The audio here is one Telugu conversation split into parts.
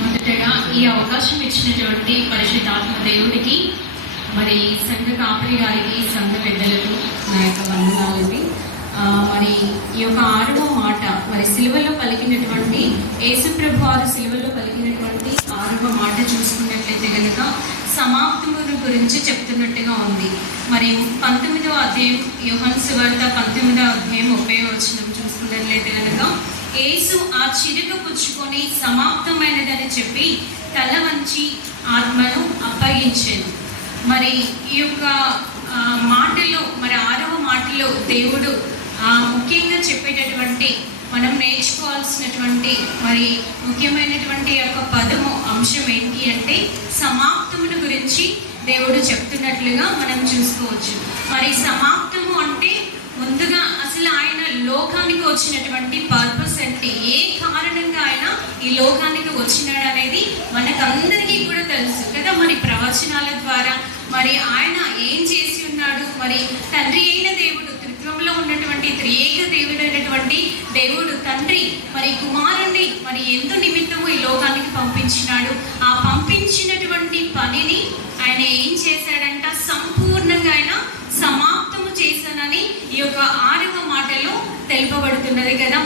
మొదటగా ఈ అవకాశం ఇచ్చినటువంటి పరిశుద్ధాత్మ దేవుడికి, మరి సంఘ కాపరి గారికి, సంఘ పెద్దలకు నా యొక్క వందనాలండి. మరి ఈ యొక్క 6వ మాట, మరి సిలువలో పలికినటువంటి యేసుప్రభు వారు సిలువలో పలికినటువంటి 6వ మాట చూసుకున్నట్లయితే కనుక సమాప్తమును గురించి చెప్తున్నట్టుగా ఉంది. మరి 19వ అధ్యాయం యోహాను సువార్త 19వ అధ్యాయం 30వ వచనం చూసుకున్నట్లయితే కనుక యేసు ఆ చిరుక పుచ్చుకొని సమాప్తమైనదని చెప్పి తల వంచి ఆత్మను అప్పగించాను. మరి ఈ యొక్క మాటలో, మరి 6వ మాటలో దేవుడు ముఖ్యంగా చెప్పేటటువంటి, మనం నేర్చుకోవాల్సినటువంటి మరి ముఖ్యమైనటువంటి యొక్క పదము అంశం ఏంటి అంటే సమాప్తమును గురించి దేవుడు చెప్తున్నట్లుగా మనం చూసుకోవచ్చు. మరి సమాప్తము అంటే ముందుగా అసలు ఆయన లోకానికి వచ్చినటువంటి పర్పస్ అంటే, ఏ కారణంగా ఆయన ఈ లోకానికి వచ్చినాడు అనేది మనకందరికీ కూడా తెలుసు కదా. మరి ప్రవచనాల ద్వారా మరి ఆయన ఏం చేసి ఉన్నాడు, మరి తండ్రి అయిన దేవుడు, త్రిత్వంలో ఉన్నటువంటి త్రియేక దేవుడు అయినటువంటి దేవుడు తండ్రి మరి కుమారుణ్ణి మరి ఎందు నిమిత్తము ఈ లోకానికి పంపించినాడు. ఆ పంపించినటువంటి పనిని ఆయన ఏం చేశాడంట, సంపూర్ణంగా ఆయన సమాప్తము చేశానని ఈ యొక్క 6వ మాటలో తెలుపబడుతున్నది కదా.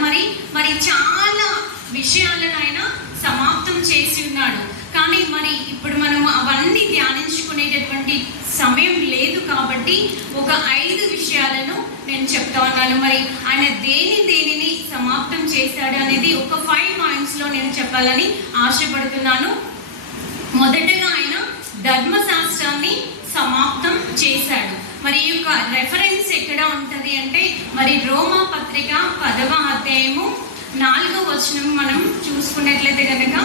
మరి చాలా విషయాలను ఆయన సమాప్తం చేసి ఉన్నాడు. కానీ మరి ఇప్పుడు మనం అవన్నీ ధ్యానించుకునేటటువంటి సమయం లేదు కాబట్టి ఒక 5 విషయాలను నేను చెప్తా ఉన్నాను. మరి ఆయన దేనిని సమాప్తం చేశాడు అనేది ఒక 5 పాయింట్స్లో నేను చెప్పాలని ఆశపడుతున్నాను. మొదటగా ఆయన ధర్మశాస్త్రాన్ని సమాప్తం చేశాడు. మరి ఈ యొక్క రెఫరెన్స్ ఎక్కడ ఉంటుంది అంటే, మరి రోమా పత్రిక 10వ అధ్యాయము 4వ వచనం మనం చూసుకున్నట్లయితే కనుక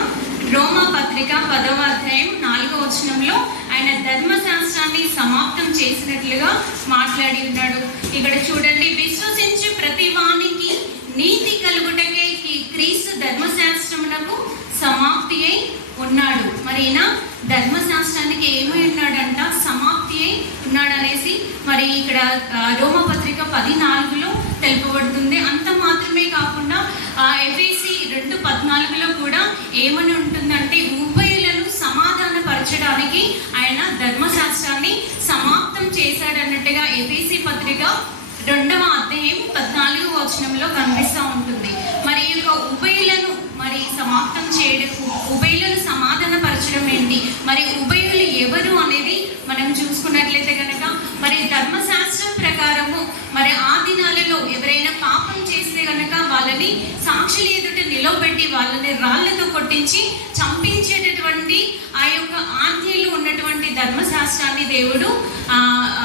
రోమా పత్రిక 10వ అధ్యాయం 4వ వచనంలో ఆయన ధర్మశాస్త్రాన్ని సమాప్తం చేసినట్లుగా మాట్లాడి ఉన్నాడు. ఇక్కడ చూడండి, విశ్వసించే ప్రతి వానికి నీతి కలుగుటకై క్రీస్తు ధర్మశాస్త్రమునకు సమాప్తి అయి ఉన్నాడు. మరి ఈయన ధర్మశాస్త్రానికి ఏమై ఉన్నాడంట, సమాప్తి అయి ఉన్నాడు అనేసి మరి ఇక్కడ రోమపత్రిక 10:4లో తెలుపబడుతుంది. అంత మాత్రమే కాకుండా ఎఫెసీ 2:14లో కూడా ఏమని ఉంటుందంటే, ఉభయులను సమాధానపరచడానికి ఆయన ధర్మశాస్త్రాన్ని సమాప్తం చేశాడన్నట్టుగా ఎఫెసీ పత్రిక 2వ అధ్యాయం 14వ వచనంలో కనిపిస్తూ ఉంటుంది. మరి ఈ యొక్క ఉభయులను మరి సమాప్తం చేయడం, ఉభయులను సమాధానపరచడం ఏంటి, మరి ఉభయులు ఎవరు అనేది మనం చూసుకున్నట్లయితే కనుక, మరి ధర్మశాస్త్రం ప్రకారము మరి ఆ దినాలలో ఎవరైనా పాపం చేస్తే కనుక వాళ్ళని సాక్షుల ఎదుట నిలవబెట్టి వాళ్ళని రాళ్లతో కొట్టించి చంపించేటటువంటి ఆ యొక్క ఆజ్ఞలు ఉన్నటువంటి ధర్మశాస్త్రాన్ని దేవుడు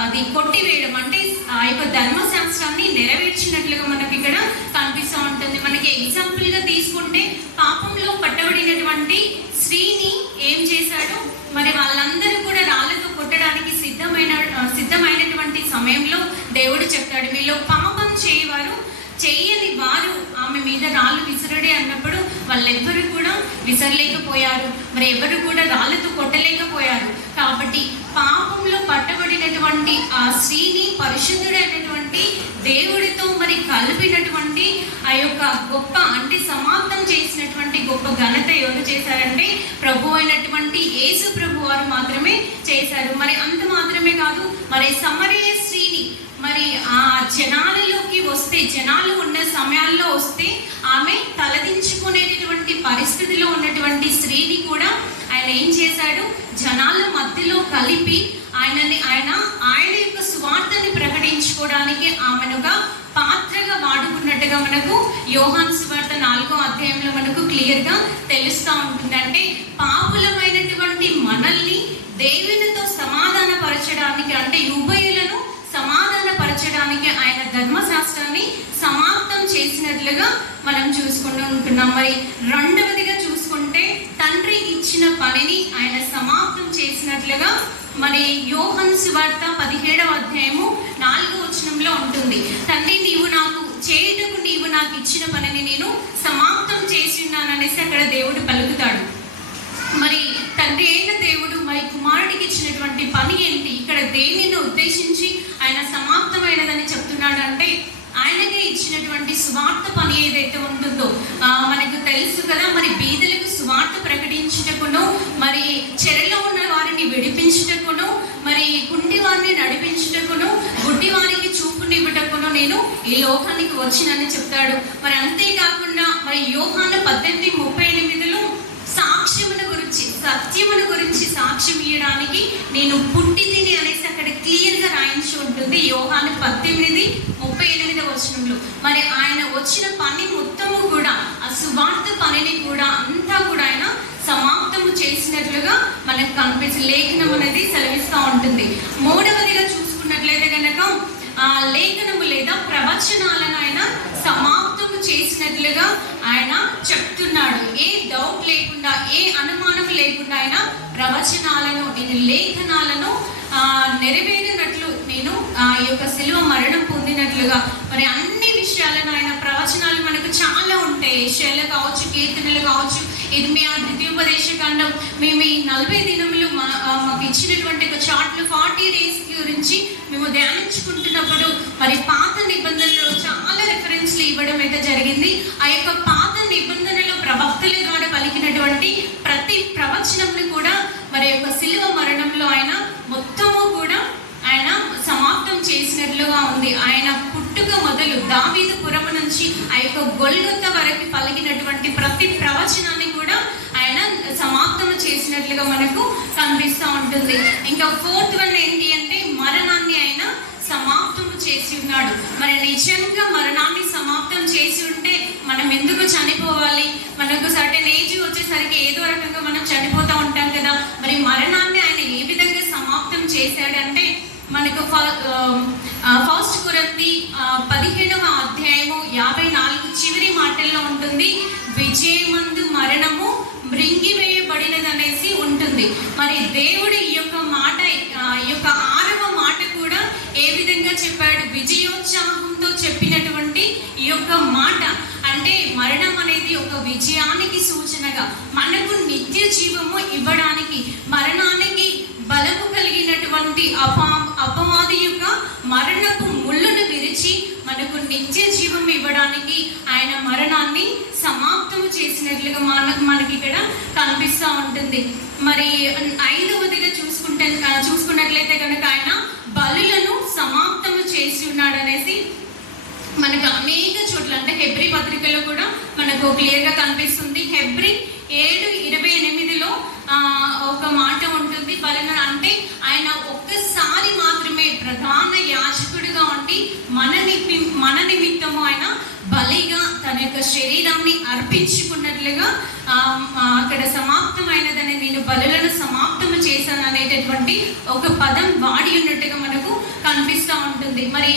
అది కొట్టివేయడం, అంటే ఆ యొక్క ధర్మశాస్త్రాన్ని నెరవేర్చినట్లుగా మనకి ఇక్కడ కనిపిస్తూ ఉంటుంది. మనకి ఎగ్జాంపుల్గా తీసుకుంటే, పాపంలో పట్టబడినటువంటి స్త్రీని ఏం చేశాడు, మరి వాళ్ళందరూ కూడా రాళ్ళతో కొట్టడానికి సిద్ధమైనటువంటి సమయంలో దేవుడు చెప్తాడు, మీలో పాపం చేయని వారు ఆమె మీద రాళ్ళు విసరడే అన్నప్పుడు వాళ్ళెవ్వరు కూడా విసరలేకపోయారు, మరి ఎవరు కూడా రాళ్ళతో కొట్టలేకపోయారు. కాబట్టి పాపంలో పట్టబడినటువంటి ఆ స్త్రీని పరిశుద్ధుడైనటువంటి దేవుడితో మరి కలిపినటువంటి ఆ యొక్క గొప్ప, అంటే సమాప్తం చేసినటువంటి గొప్ప ఘనత ఎవరు చేశారంటే ప్రభు అయినటువంటి యేసు ప్రభు వారు మాత్రమే చేశారు. మరి అంత మాత్రమే కాదు, మరి సమరయ స్త్రీని మరి ఆ జనాలలోకి వస్తే, జనాలు ఉన్న సమయాల్లో వస్తే ఆమె తలదించుకునేటటువంటి పరిస్థితిలో ఉన్నటువంటి స్త్రీని కూడా ఆయన ఏం చేశాడు, జనాల మధ్యలో కలిపి ఆయన యొక్క సువార్తని ప్రకటించుకోవడానికి ఆమెనుగా పాత్రగా వాడుకున్నట్టుగా మనకు యోహాను సువార్త 4వ అధ్యాయంలో మనకు క్లియర్గా తెలుస్తూ ఉంటుంది. అంటే పాపులమైనటువంటి మనల్ని దేవునితో సమాధానపరచడానికి, అంటే ఉభయులను సమాధానపరచడానికి ఆయన ధర్మశాస్త్రాన్ని సమాప్తం చేసినట్లుగా మనం చూసుకుంటూ ఉంటున్నాం. మరి రెండవదిగా చూసుకుంటే, తండ్రి ఇచ్చిన పనిని ఆయన సమాప్తం చేసినట్లుగా మరి యోహాను సువార్త 17వ అధ్యాయము 4వ వచనంలో ఉంటుంది. తండ్రి నీవు నాకు ఇచ్చిన పనిని నేను సమాప్తం చేసి ఉన్నాననేసి అక్కడ దేవుడు పలుకుతాడు. మరి తండ్రి అయిన దేవుడు మరి కుమారుడికి ఇచ్చినటువంటి పని ఏంటి, ఇక్కడ దేనిని ఉద్దేశించి ఆయన సమాప్తమైనదని చెప్తున్నాడు అంటే, ఆయనకే ఇచ్చినటువంటి స్వార్థ పని ఏదైతే ఉంటుందో మనకు తెలుసు కదా. మరి బీదలకు స్వార్థ ప్రకటించుటకును, మరి చెరలో ఉన్న వారిని విడిపించుటకును, మరి కుంటి వారిని నడిపించుటకును, గుడ్డి వారికి చూపునివ్వటకును నేను ఈ లోకానికి వచ్చినని చెప్తాడు. మరి అంతేకాకుండా మరి యోహాను 18:38లో సాక్ష్యమును గురించి, సత్యమును గురించి సాక్ష్యం ఇవ్వడానికి నేను పుట్టింది అనేసి అక్కడ క్లియర్ గా రాయించి ఉంటుంది యోహాను 18:38 మరి ఆయన వచ్చిన పని మొత్తము కూడా, ఆ సువార్త పనిని కూడా అంతా కూడా ఆయన సమాప్తము చేసినట్లుగా మనకు కనిపించే లేఖనం అనేది సెలవిస్తూ ఉంటుంది. మూడవదిగా చూసుకున్నట్లయితే కనుక లేఖనము లేదా ప్రవచనాలను ఆయన సమాప్తము చేసినట్లుగా ఆయన చెప్తున్నాడు. ఏ డౌట్ లేకుండా, ఏ అనుమానం లేకుండా ఆయన ప్రవచనాలను, నేను లేఖనాలను నెరవేరినట్లు, నేను ఈ యొక్క శిలువ మరణం పొందినట్లుగా, మరి అన్ని విషయాలను ఆయన ప్రవచనాలు మనకు చాలా ఉంటాయి. యెషయాలు కావచ్చు, కీర్తనలు కావచ్చు, ఇర్మియా, ద్వితీయోపదేశకాండం. మేము ఈ 40 దినములు మాకు ఇచ్చినటువంటి ఒక చార్ట్లో 40 డేస్ గురించి మేము ధ్యానించుకుంటున్నప్పుడు మరి పాత నిబంధనలో చాలా రెఫరెన్స్లు ఇవ్వడం అయితే జరిగింది. ఆ యొక్క పాత నిబంధనలో ప్రవక్తల ద్వారా పలికినటువంటి ప్రతి ప్రవచనంను కూడా మరి యొక్క శిలువ మరణంలో ఆయన మొత్తము కూడా ఆయన సమాప్తం చేసినట్లుగా ఉంది. ఆయన పుట్టుక మొదలు దావీదు పురము నుంచి ఆ యొక్క గొల్గొతా వరకు పలికినటువంటి ప్రతి ప్రవచనాన్ని కూడా ఆయన సమాప్తం చేసినట్లుగా మనకు కనిపిస్తూ ఉంటుంది. ఇంకా 4th వన్ ఏంటి అంటే మరణాన్ని ఆయన సమాప్తం చేసి ఉన్నాడు. మరి నిజంగా మరణాన్ని సమాప్తం చేసి ఉంటే మనం ఎందుకు చనిపోవాలి? మనకు సర్టెన్ ఏజ్ వచ్చేసరికి ఏదో రకంగా మనం చనిపోతూ ఉంటాం కదా. మరి మరణాన్ని ఆయన ఏ విధంగా సమాప్తం చేశాడంటే మనకు 1 కొరింథీ 15:54 చివరి మాటల్లో ఉంటుంది, విజయమందు మరణము మృంగివేయబడినదనేసి ఉంటుంది. మరి దేవుడు ఈ యొక్క మాట, ఈ యొక్క 6వ మాట కూడా ఏ విధంగా చెప్పాడు? విజయోత్సాహంతో చెప్పినటువంటి ఈ యొక్క మాట అంటే మరణం అనేది ఒక విజయానికి సూచనగా, మనకు నిత్య జీవము ఇవ్వడానికి, మరణానికి బలము కలిగినటువంటి అపవాది యొక్క మరణపు ముళ్ళును విరిచి మనకు నిత్య జీవం ఇవ్వడానికి ఆయన మరణాన్ని సమాప్తము చేసినట్లుగా మనకి ఇక్కడ కనిపిస్తూ ఉంటుంది. మరి 5వదిగా చూసుకున్నట్లయితే కనుక ఆయన బలులను సమాప్తము చేసి ఉన్నాడు అనేసి మనకు అనేక చోట్ల, అంటే హెబ్రీ పత్రికలో కూడా మనకు క్లియర్గా కనిపిస్తుంది. హెబ్రీ 7:28లో ఒక మాట ఉంటుంది, బలిన అంటే ఆయన ఒక్కసారి మాత్రమే ప్రధాన యాజకుడిగా ఉండి మన నిమిత్తము ఆయన బలిగా తన యొక్క శరీరాన్ని అర్పించుకున్నట్లుగా అక్కడ సమాప్తమైనదని, నేను బలులను సమాప్తము చేశాను అనేటటువంటి ఒక పదం వాడి ఉన్నట్టుగా మనకు కనిపిస్తూ ఉంటుంది. మరి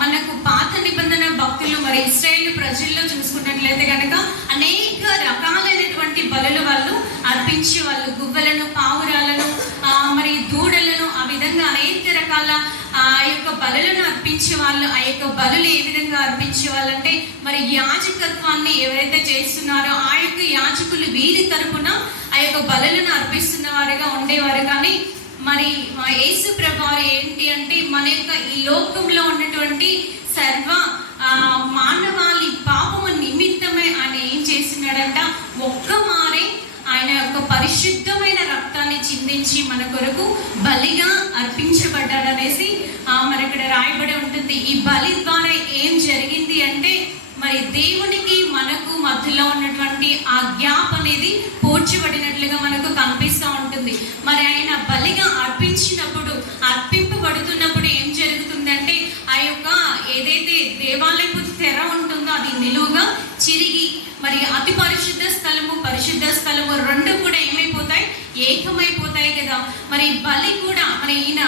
మనకు పాత నిబంధన భక్తులు, మరి ఇశ్రాయేలు ప్రజల్లో చూసుకున్నట్లయితే కనుక అనేక రకాలైనటువంటి బలులు వాళ్ళు అర్పించే వాళ్ళు. గువ్వలను, పావురాలను, మరి దూడలను, ఆ విధంగా అనేక రకాల ఆ యొక్క బలులను అర్పించే వాళ్ళు. ఆ యొక్క బలులు ఏ విధంగా అర్పించే వాళ్ళంటే మరి యాజకత్వాన్ని ఎవరైతే చేస్తున్నారో ఆ యొక్క యాజకులు వీరి తరపున ఆ యొక్క బలులను అర్పిస్తున్న వారుగా ఉండేవారు. కానీ మరి యేసు ప్రభువారు ఏంటి అంటే మన యొక్క ఈ లోకంలో ఉన్నటువంటి సర్వ మానవాళి పాపము నిమిత్తమే ఆయన ఏం చేస్తున్నాడంట, ఒక్క మారే ఆయన యొక్క పరిశుద్ధమైన రక్తాన్ని చిందించి మన కొరకు బలిగా అర్పించబడ్డాడనేసి మరి ఇక్కడ రాయబడి ఉంటుంది. ఈ బలి ద్వారా ఏం జరిగింది అంటే మరి దేవునికి మనకు మధ్యలో ఉన్నటువంటి ఆ గ్యాప్ అనేది పోడ్చబడినట్లుగా మనకు కనిపిస్తూ ఉంటుంది. మరి ఆయన బలిగా అర్పింపబడుతున్నప్పుడు ఏం జరుగుతుందంటే ఆ యొక్క ఏదైతే దేవాలయపు తెర ఉంటుందో అది నిలువుగా చిరిగి మరి అతి పరిశుద్ధ స్థలము, పరిశుద్ధ స్థలము రెండు కూడా ఏమైపోతాయి? ఏకమైపోతాయి కదా. మరి బలి కూడా మరి ఈయన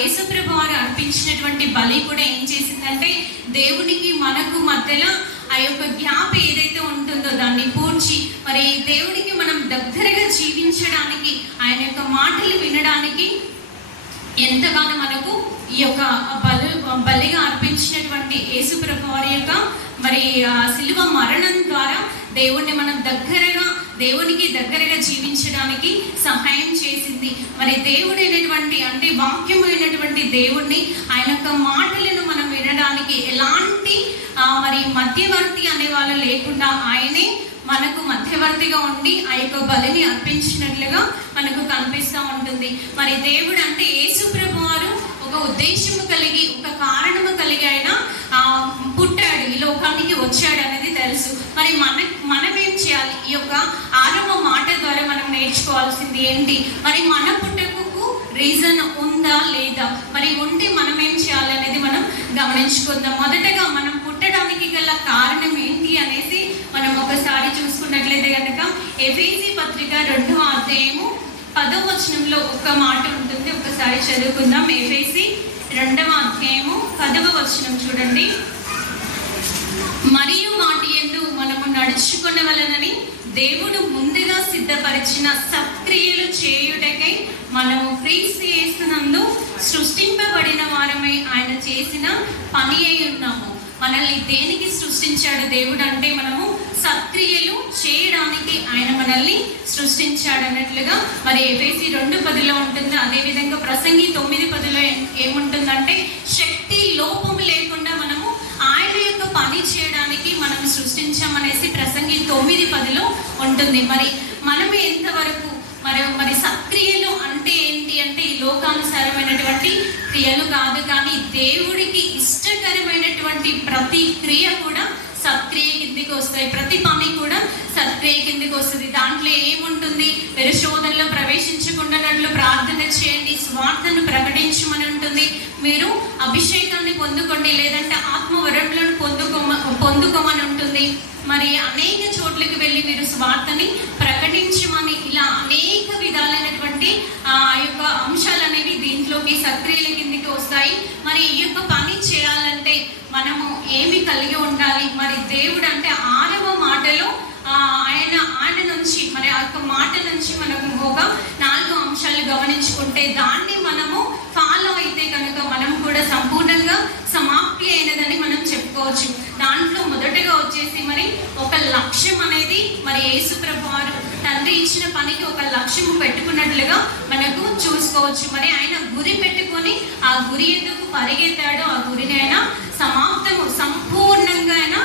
యేసుప్రభు వారు అర్పించినటువంటి బలి కూడా ఏం చేసిందంటే దేవునికి మనకు మధ్యలో ఆ యొక్క గ్యాప్ ఏదైతే ఉంటుందో దాన్ని పూడ్చి మరి దేవుడికి మనం దగ్గరగా జీవించడానికి, ఆయన యొక్క మాటలు వినడానికి ఎంతగానో మనకు ఈ యొక్క బలిగా అర్పించినటువంటి యేసుప్రభు వారి యొక్క మరి శిలువ మరణం ద్వారా దేవుణ్ణి మనం దేవునికి దగ్గరగా జీవించడానికి సహాయం చేసింది. మరి దేవుడైనటువంటి అంటే వాక్యమైనటువంటి దేవుణ్ణి ఆయన యొక్క మాటలను మనం వినడానికి ఎలాంటి మరి మధ్యవర్తి అనే వాళ్ళు లేకుండా ఆయనే మనకు మధ్యవర్తిగా ఉండి ఆ యొక్క బలిని అర్పించినట్లుగా మనకు కనిపిస్తూ ఉంటుంది. మరి దేవుడు అంటే యేసు ప్రభు వారు ఒక ఉద్దేశము కలిగి ఒక కారణము కలిగి ఆయన పుట్టాడు, ఈ లోకానికి వచ్చాడు అనేది తెలుసు. మరి మనం ఏం చేయాలి? ఈ యొక్క ఆరవ మాట ద్వారా మనం నేర్చుకోవాల్సింది ఏంటి? మరి మన పుట్టుకకు రీజన్ ఉందా లేదా? మరి ఉంటే మనం ఏం చేయాలి అనేది మనం గమనించుకుందాం. మొదటగా మనం పుట్టడానికి గల కారణం ఏంటి అనేసి మనం ఒకసారి చూసుకున్నట్లయితే కనుక ఎఫెసీ పత్రిక 2వ అధ్యాయము 10వ వచనంలో ఒక మాట ఉంటుంది, ఒకసారి చదువుకుందాం. ఎఫెసీ 2వ అధ్యాయము 10వ వచనం చూడండి. మరియు వాటి యందు మనము నడుచుకొనవలెనని దేవుడు ముందుగా సిద్ధపరిచిన సత్క్రియలు చేయుటకై మనము క్రీస్తు యేసునందు సృష్టింపబడిన వారమై ఆయన చేసిన పని అయి ఉన్నాము. మనల్ని దేనికి సృష్టించాడు దేవుడు అంటే మనము సత్క్రియలు చేయడానికి ఆయన మనల్ని సృష్టించాడు అన్నట్లుగా మరి ఎఫెసీ 2:10 ఉంటుంది. అదేవిధంగా ప్రసంగి 9:10 ఏముంటుందంటే శక్తి లోపము లేకుండా మనము ఆయన యొక్క పని చేయడానికి మనం సృష్టించామనేసి ప్రసంగి 9:10 ఉంటుంది. మరి మనము ఎంతవరకు మరి సత్క్రియలు అంటే ఏంటి అంటే ఈ లోకానుసారమైనటువంటి క్రియలు కాదు, కానీ దేవుడికి ఇష్టకరమైనటువంటి ప్రతి క్రియ కూడా సత్క్రియ కిందికి వస్తాయి. ప్రతి పని కూడా సత్క్రియ కిందికి వస్తుంది. దాంట్లో ఏముంటుంది? మీరు శోధనలో ప్రవేశించకుండానట్లు ప్రార్థన చేయండి, స్వార్థను ప్రకటించమని ఉంటుంది. మీరు అభిషేకాన్ని పొందుకోండి, లేదంటే ఆత్మవరములను పొందుకోమని ఉంటుంది. మరి అనేక చోట్లకి వెళ్ళి మీరు స్వార్థని ప్రకటించమని, ఇలా అనేక విధాలైనటువంటి ఆ యొక్క అంశాలు అనేవి దీంట్లోకి సత్క్రియల కిందికి వస్తాయి. మరి ఈ యొక్క పని చేయాలంటే మనము ఏమి కలిగి ఉండాలి? మరి దేవుడు అంటే 6వ మాటలో ఆయన నుంచి మరి ఆ యొక్క మాట నుంచి మనము ఒక 4 అంశాలు గమనించుకుంటే దాన్ని మనము ఫాలో అయితే కనుక మనం కూడా సంపూర్ణంగా సమాప్తి అయినదని మనం చెప్పుకోవచ్చు. దాంట్లో మొదటగా వచ్చేసి మరి ఒక లక్ష్యం అనేది మరి యేసు ప్రభు వారు తండ్రి ఇచ్చిన పనికి ఒక లక్ష్యం పెట్టుకున్నట్లుగా మనకు చూసుకోవచ్చు. మరి ఆయన గురి పెట్టుకొని ఆ గురి ఎందుకు పరిగెత్తాడో ఆ గురిని ఆయన సంపూర్ణంగా ఆయన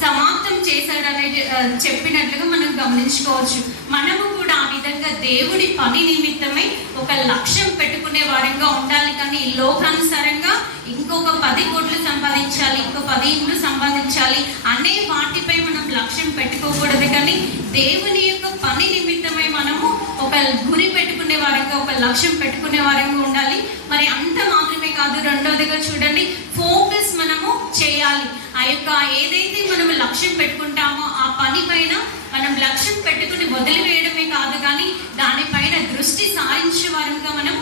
సమాప్తం చేశాడనేది చెప్పినట్లుగా మనం గమనించుకోవచ్చు. మనము కూడా ఆ విధంగా దేవుడి పని నిమిత్తమై ఒక లక్ష్యం పెట్టుకునే వారంగా ఉండాలి. కానీ లోకానుసారంగా ఇంకొక 10 కోట్లు సంపాదించాలి, ఇంకో 10 ఇండ్లు సంపాదించాలి అనే వాటిపై మనం లక్ష్యం పెట్టుకోకూడదు. కానీ దేవుని యొక్క పని నిమిత్తమై మనము ఒక గురి పెట్టుకునే వారంగా, ఒక లక్ష్యం పెట్టుకునే వారంగా ఉండాలి. మరి అంత మాత్రమే కాదు, రెండవదిగా చూడండి, ఫోకస్ మనము చేయాలి. ఆ యొక్క ఏదైతే మనం లక్ష్యం పెట్టుకుంటామో ఆ పని పైన మనం లక్ష్యం పెట్టుకుని వదిలివేయడమే కాదు, కానీ దానిపైన దృష్టి సారించే వారంగా మనం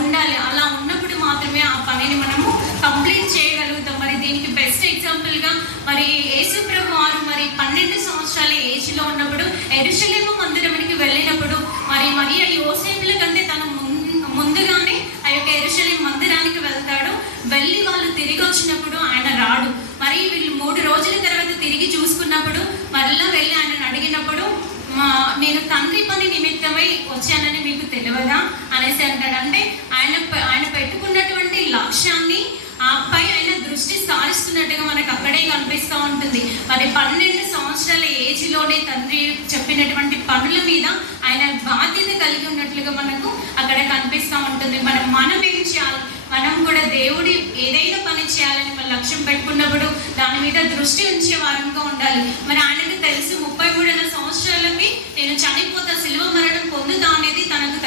ఉండాలి. అలా ఉన్నప్పుడు మాత్రమే ఆ పనిని మనము కంప్లీట్ చేయగలుగుతాం. మరి దీనికి బెస్ట్ ఎగ్జాంపుల్గా మరి యేసు ప్రభు వారు మరి 12 సంవత్సరాల ఏజ్లో ఉన్నప్పుడు యెరూషలేము మందిరానికి వెళ్ళినప్పుడు మరి ఆ యోసేపుల కంటే తను ముందుగానే ఆ యొక్క యెరూషలేము మందిరానికి వెళ్తాడు. వెళ్ళి వాళ్ళు తిరిగి వచ్చినప్పుడు ఆయన రాడు. మరి వీళ్ళు 3 రోజుల తర్వాత తిరిగి చూసుకున్నప్పుడు మరలా వెళ్ళి ఆయనను అడిగినప్పుడు నేను తండ్రి పని నిమిత్తమై వచ్చానని మీకు తెలియదా అనేసి అంటాడు. అంటే ఆయన పెట్టుకున్నటువంటి లక్ష్యాన్ని ఆపై ఆయన దృష్టి సారిస్తున్నట్టుగా మనకు అక్కడే కనిపిస్తూ ఉంటుంది. మరి 12 సంవత్సరాల ఏజ్లోనే తండ్రి చెప్పినటువంటి పనుల మీద ఆయన బాధ్యత కలిగి ఉన్నట్లుగా మనకు అక్కడ కనిపిస్తూ ఉంటుంది. మనం ఏం చేయాలి? మనం కూడా దేవుడి ఏదైనా పని చేయాలని మన లక్ష్యం పెట్టుకున్నప్పుడు దాని మీద దృష్టి ఉంచే వారంగా ఉండాలి. మరి ఆయనకు తెలుసు 33 సంవత్సరాలకి నేను చనిపోతా, శిలువ మరణం పొందుతా అనేది తనకు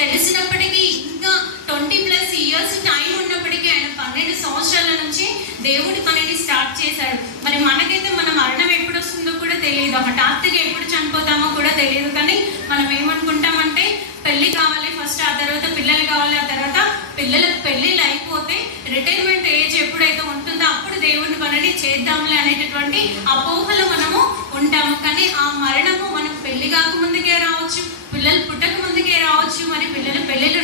తెలిసినప్పటికీ ఇంకా 20+ ఇయర్స్ టైం ఉన్నప్పటికీ ఆయన 12 సంవత్సరాల నుంచి దేవుడి పనిని స్టార్ట్ చేశాడు. మరి మనకైతే మన మరణం ఎప్పుడు వస్తుందో కూడా తెలియదు, హఠాత్తుగా ఎప్పుడు చనిపోతామో కూడా తెలియదు. కానీ మనం ఏమనుకుంటామంటే పెళ్లి కావాలి ఫస్ట్, ఆ తర్వాత పిల్లలు కావాలి, ఆ తర్వాత పిల్లలకు పెళ్ళిళ్ళు అయిపోతే రిటైర్మెంట్ ఏజ్ ఎప్పుడైతే ఉంటుందో అప్పుడు దేవుని పనిని చేద్దాంలే అనేటటువంటి అపోహలు మనము ఉంటాము. కానీ ఆ మరణము మనం పెళ్లి కాకముందుకే రావచ్చు, పిల్లలు పుట్టక ముందుకే రావచ్చు, మరి పెళ్ళిళ్ళు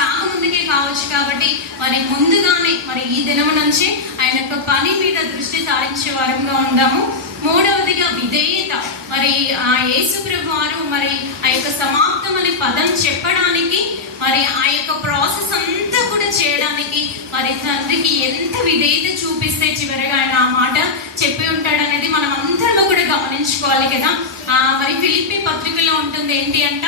కాకముందుకే కావచ్చు. కాబట్టి మరి ముందుగానే మరి ఈ దినం నుంచి ఆయన యొక్క పని మీద దృష్టి సారించే వారంగా ఉందాము. మూడవదిగా విధేయత. మరి ఆ యేసు ప్రభు వారు మరి ఆ యొక్క సమాప్తం అనే పదం చెప్పడానికి, మరి ఆ యొక్క ప్రాసెస్ అంతా కూడా చేయడానికి మరి తండ్రికి ఎంత విధేయత చూపిస్తే చివరిగా ఆయన ఆ మాట చెప్పి ఉంటాడనేది మనం అందరూ కూడా గమనించుకోవాలి కదా. మరి ఫిలిప్పీ పత్రికలో ఉంటుంది ఏంటి అంట,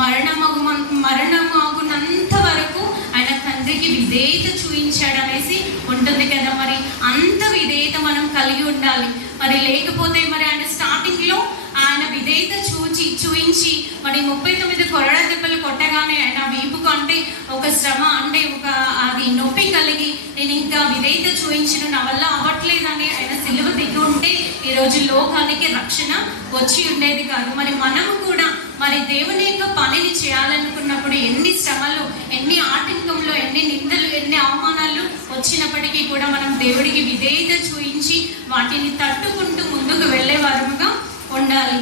మరణమాగునంత వరకు ఆయన తండ్రికి విధేయత చూపించాడు అనేసి ఉంటుంది కదా. మరి అంత విధేయత మనం కలిగి ఉండాలి. మరి లేకపోతే మరి ఆయన స్టార్టింగ్ లో ఆయన విధేయత చూయించి మరి 39 కొరడా దెబ్బలు కొట్టగానే ఆయన వీపుకు అంటే ఒక శ్రమ అంటే ఒక అది నొప్పి కలిగి నేను ఇంకా విధేయత చూయించిన నా వల్ల అవ్వట్లేదని ఆయన సిలువ దిగి ఉంటే ఈరోజు లోకానికి రక్షణ వచ్చి ఉండేది కాదు. మరి మనము కూడా మరి దేవుని యొక్క పనిని చేయాలనుకున్నప్పుడు ఎన్ని శ్రమలు, ఎన్ని ఆటంకంలో, ఎన్ని నిందలు, ఎన్ని అవమానాలు వచ్చినప్పటికీ కూడా మనం దేవుడికి విధేయత చూయించి వాటిని తట్టుకుంటూ ముందుకు వెళ్ళే వారముగా ఉండాలి.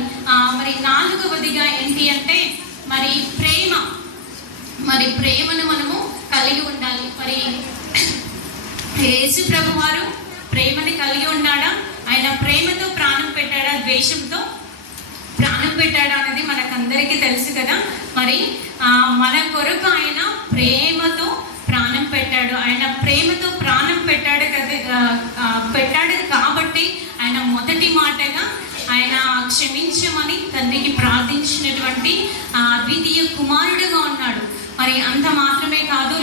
మరి నాలుగవదిగా ఏంటి అంటే మరి ప్రేమ. మరి ప్రేమను మనము కలిగి ఉండాలి. మరి యేసు ప్రభు వారు ప్రేమని కలిగి ఉన్నాడా? ఆయన ప్రేమతో ప్రాణం పెట్టాడా, ద్వేషంతో ప్రాణం పెట్టాడా అనేది మనకందరికీ తెలుసు కదా. మరి మన కొరకు ఆయన ప్రేమతో ప్రాణం పెట్టాడు. ఆయన ప్రేమతో ప్రాణం పెట్టాడు కదా. పెట్టాడు కాబట్టి ఆయన మొదటి మాటగా ఆయన క్షమించమని తండ్రికి ప్రార్థించినటువంటి అద్వితీయ కుమారుడుగా ఉన్నాడు. మరి అంత మాత్రమే కాదు,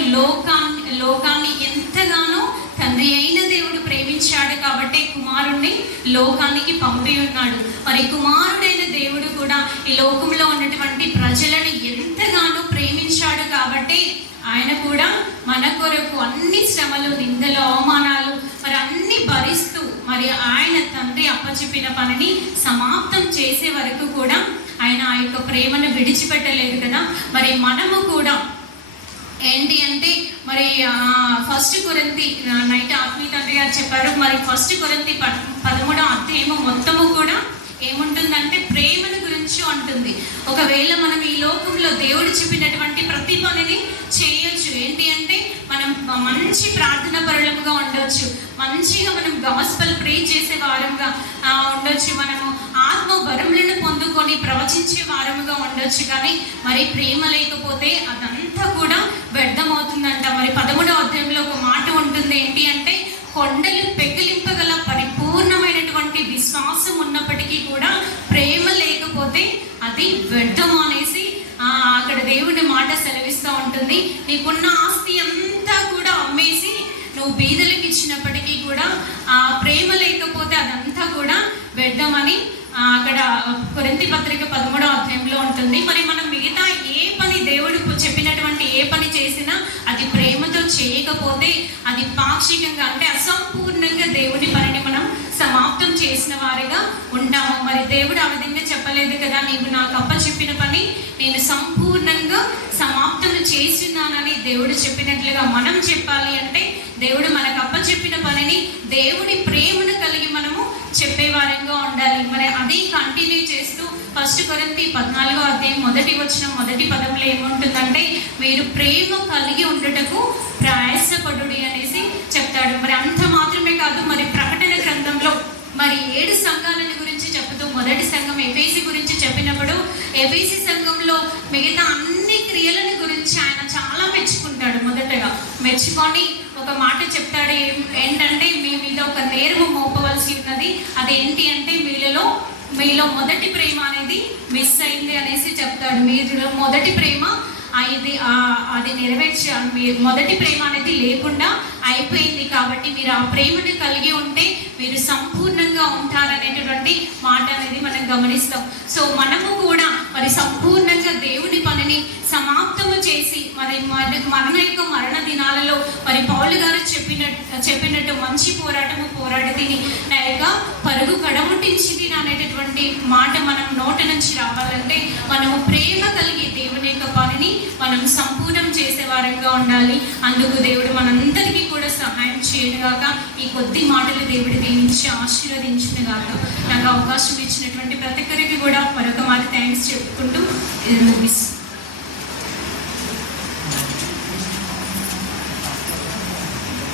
లోకాన్ని ఎంతగానో తండ్రి అయిన దేవుడు ప్రేమించాడు కాబట్టి కుమారుణ్ణి లోకానికి పంపి ఉన్నాడు. మరి కుమారుడైన దేవుడు కూడా ఈ లోకంలో ఉన్నటువంటి ప్రజలను ఎంతగానో ప్రేమించాడు కాబట్టి ఆయన కూడా మన కొరకు అన్ని శ్రమలు, నిందలు, అవమానాలు మరి అన్ని భరిస్తూ మరి ఆయన తండ్రి అప్పచెప్పిన పనిని సమాప్తం చేసే వరకు కూడా ఆయన ఆ యొక్క ప్రేమను విడిచిపెట్టలేదు కదా. మరి మనము కూడా ఏంటి అంటే మరి 1 కొరింథీ నైట్ ఆత్మీయ తండ్రి గారు చెప్పారు. మరి 1 కొరింథీ 13వ అధ్యాయము మొత్తము కూడా ఏముంటుందంటే ప్రేమను గురించి ఉంటుంది. ఒకవేళ మనం ఈ లోకంలో దేవుడు చెప్పినటువంటి ప్రతి పనిని చేయొచ్చు. ఏంటి అంటే మనం మంచి ప్రార్థన పరులముగా ఉండొచ్చు, మంచిగా మనం గాస్పెల్ ప్రే చేసే వారంగా ఉండొచ్చు, మనము ఆత్మ వరములను పొందుకొని ప్రవచించే వారముగా ఉండొచ్చు. కానీ మరి ప్రేమ లేకపోతే అదంతా కూడా వ్యర్థమవుతుందంట. మరి 13వ అధ్యాయంలో ఒక మాట ఉంటుంది ఏంటి అంటే కొండలు పెకిలింపగల పరిపూర్ణమైనటువంటి విశ్వాసం ఉన్నప్పటికీ కూడా ప్రేమ లేకపోతే అది వ్యర్థం అనేసి అక్కడ దేవుడి మాట సెలవిస్తూ ఉంటుంది. నీకున్న ఆస్తి అంతా కూడా అమ్మేసి నువ్వు బీదలకు ఇచ్చినప్పటికీ కూడా ఆ ప్రేమ లేకపోతే అదంతా కూడా వ్యర్థమని అక్కడ కొరింథీ పత్రిక 13వ అధ్యాయంలో ఉంటుంది. మరి మనం మిగతా ఏ పని దేవుడు చెప్పినటువంటి ఏ పని చేసినా అది ప్రేమతో చేయకపోతే అది పాక్షికంగా అంటే అసంపూర్ణంగా దేవుడి పనిని మనం సమాప్తం చేసిన వారిగా ఉంటాము. మరి దేవుడు ఆ విధంగా చెప్పలేదు కదా, నీవు నాకు అప్పచెప్పిన పని నేను సంపూర్ణంగా సమాప్తం చేస్తున్నానని దేవుడు చెప్పినట్లుగా మనం చెప్పాలి అంటే దేవుడు మనకు అప్పచెప్పిన పనిని దేవుడి ప్రేమను కలిగి మనము చెప్పేవారంగా ఉండాలి. మరి అది కంటిన్యూ చేస్తూ 1 కొరింథీ 14వ అధ్యాయం మొదటి పదంలో ఏముంటుందంటే మీరు ప్రేమ కలిగి ఉండుటకు ప్రయాసపడుడి అనేసి చెప్తాడు. మరి అంత మాత్రమే కాదు, మరి ప్రకటన గ్రంథంలో మరి 7 సంఘాలను గురించి చెప్తూ మొదటి సంఘం ఎఫెసీ గురించి చెప్పినప్పుడు ఎఫెసీ సంఘంలో మిగతా అన్ని క్రియలను గురించి ఆయన చాలా మెచ్చుకుంటాడు. మొదటగా మెచ్చుకొని ఒక మాట చెప్తాడు ఏంటంటే మీ మీద ఒక నేరము మోపవలసి ఉన్నది, అదేంటి అంటే మీలో మొదటి ప్రేమ అనేది మిస్ అయింది అనేసి చెప్తాడు. మీలో మొదటి ప్రేమ అది నెరవేర్చాలి, మొదటి ప్రేమ అనేది లేకుండా అయిపోయింది కాబట్టి మీరు ఆ ప్రేమను కలిగి ఉంటే మీరు సంపూర్ణంగా ఉంటారనేటువంటి మాట అనేది మనం గమనిస్తాం. సో మనము కూడా మరి సంపూర్ణంగా దేవుని పనిని సమాప్తము చేసి మరి మన యొక్క మరణ దినాలలో మరి పౌలు గారు చెప్పినట్టు మంచి పోరాటము పోరాడి తిని నా యొక్క పరుగు కడముట్టించింది అనేటటువంటి మాట మనం నోట నుంచి రావాలంటే మనము ప్రేమ కలిగి దేవుని యొక్క పనిని మనం సంపూర్ణం చేసే వారంగా ఉండాలి. అందుకు దేవుడు మనందరికీ కూడా సహాయం చేయనుగాక. ఈ కొద్ది మాటలు దేవుడి దీవించి ఆశీర్వదించునుగాక. నాకు అవకాశం ఇచ్చినటువంటి ప్రతి ఒక్కరికి కూడా మరొక మాట థ్యాంక్స్ చెప్పుకుంటూ ముగిస్తాను.